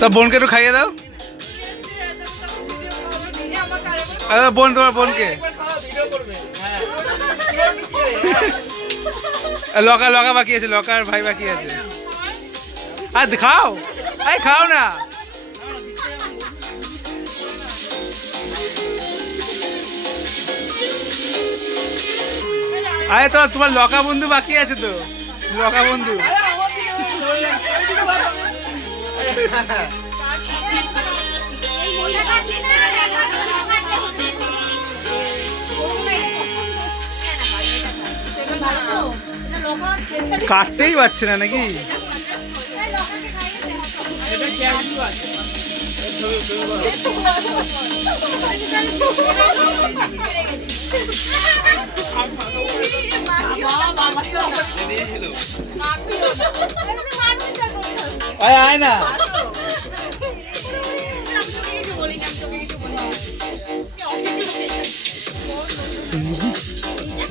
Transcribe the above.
তা বোনকে একটু খাইয়ে দাও। বোন, তোমার বোনকে লকা লকা বাকি আছে, লকার ভাই বাকি আছে। আর খাও, এই খাও না। আরে তোমার লকা বন্ধু বাকি আছে তো, লকা বন্ধু। কাটতেই পারছে না নাকি? আয় না,